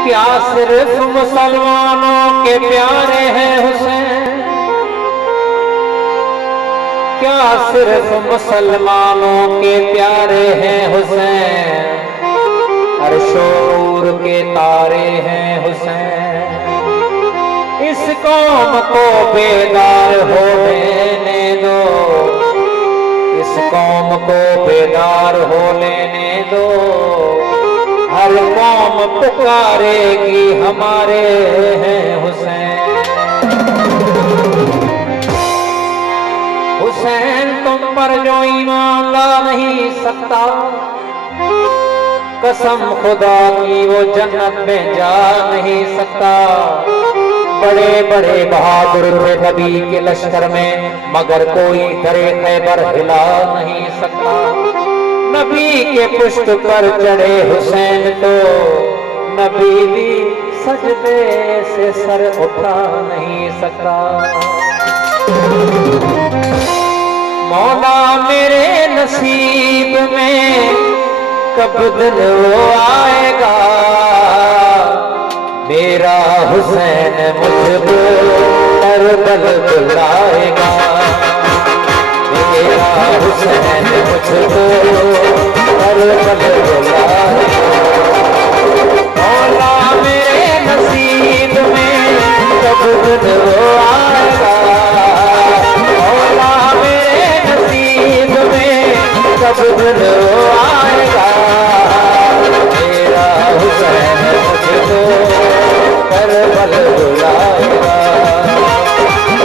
क्या सिर्फ मुसलमानों के प्यारे हैं हुसैन? क्या सिर्फ मुसलमानों के प्यारे हैं हुसैन? हर शोर के तारे हैं हुसैन। इस कौम को बेदार हो लेने दो, इस कौम को बेदार हो लेने दो। हर कौम पुकारेगी हमारे हैं हुसैन। हुसैन तुम पर जो ईमान ला नहीं सकता, कसम खुदा की वो जन्नत में जा नहीं सकता। बड़े बड़े बहादुर थे नबी के लश्कर में, मगर कोई दरे खैबर हिला नहीं सकता। नबी के पुष्ट पर चढ़े हुसैन तो नबी भी सजदे से सर उठा नहीं सकता। मौला मेरे नसीब में कब दिन वो आएगा, मेरा हुसैन मुझको करबल बुलाएगा। मेरा हुसैन मुझको करबल बुलाएगा। मौला मेरे नसीब में कब दिन वो आएगा, मौला मेरे नसीब में कब दिन वो आएगा। मेरा हुसैन मुझको करबल बुलाएगा।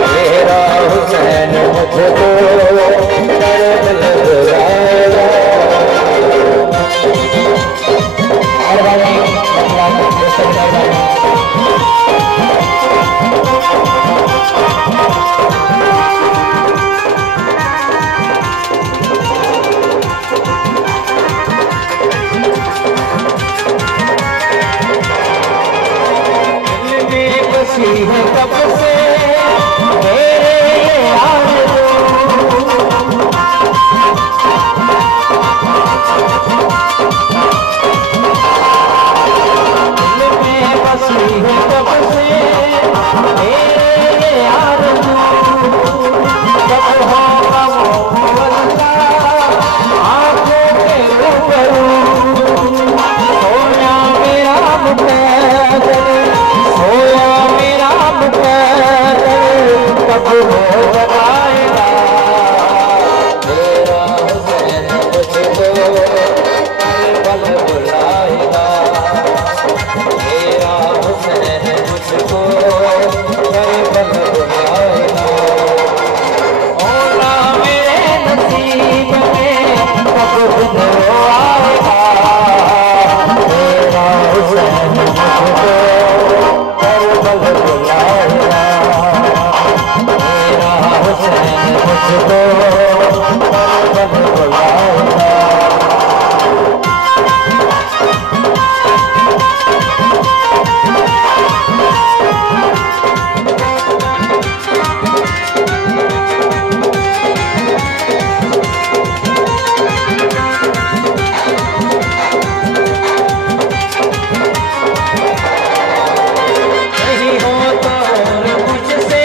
मेरा हुसैन मुझको करबल बुलाएगा। कब से मेरे आरज़ू दिल में बसी है, कब से मेरे आरज़ू। कब होगा वो बंदा आंखों के रूबरू, सोया मेरा मुक़द्दर, सोया कब हो बताएगा। मेरा हुसैन मुझको करबल बुलाएगा। मेरा हुसैन मुझको करबल बुलाएगा। मौला मेरे नसीब में कब दिन वो आएगा। मेरा हुसैन मुझको करबल बुलाएगा। हुसैन मुझको करबल बुलाएगा। नहीं हो तो मुझसे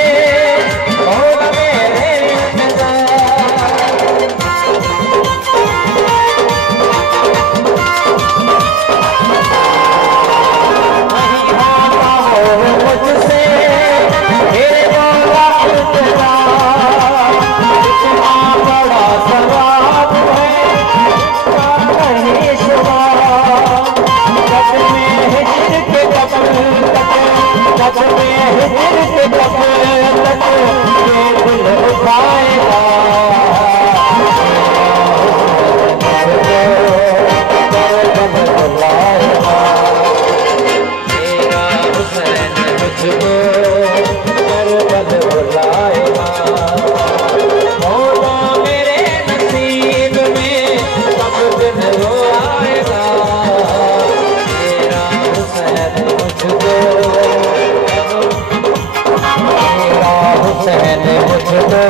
हुसैन मुझको